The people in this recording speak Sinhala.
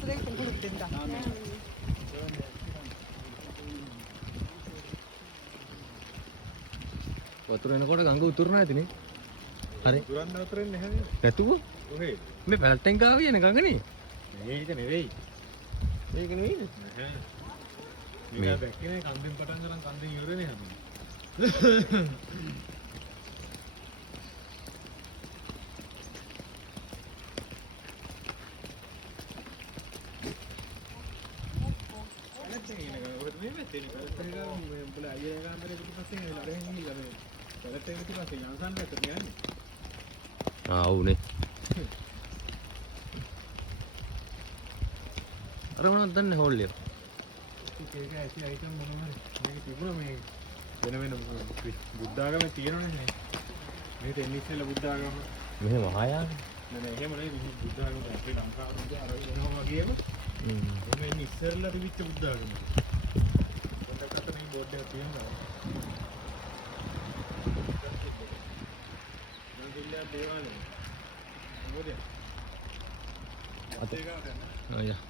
쓰레기통 버려도 된다. වතුර එනකොට ගඟ උතුරන ඇතිනේ. හරි. උතුරන්න උතුරන්නේ නැහැ. නැතුව කොහේ? මේ පැලට්ටෙන් ගාව කියන ගඟනේ. මේක නෙවෙයි. මේක නෙවෙයිද? නැහැ. මේක දැක්කේ කන්දෙන් පටන් ගන්න කන්දෙන් ඉවරනේ හැමෝම. ආවුනේ. අර මොනවද දන්නේ හොල්ලිය. ඒක ඇසි අයිටම් මොනවා හරි. මේක තිබුණා මේ වෙන වෙන බුද්ධ ආගමේ තියෙනවනේ මේ. මේක එන්නේ ඉස්සෙල්ලා බුද්ධ ආගම. මෙහෙම මහායාන. නෑ එහෙම නෙවෙයි බුද්ධ ආගම අපේ ලංකාවේ අර වෙනවා වගේම. එන්නේ ඉස්සෙල්ලා තිබිච්ච බුද්ධ ආගම. පොඩ්ඩක් අතට මේ බෝඩ් එක තියෙනවා. නංගිලා දේවාලේ. මොකද? අතේ ගාවට යන්න. ආ යා.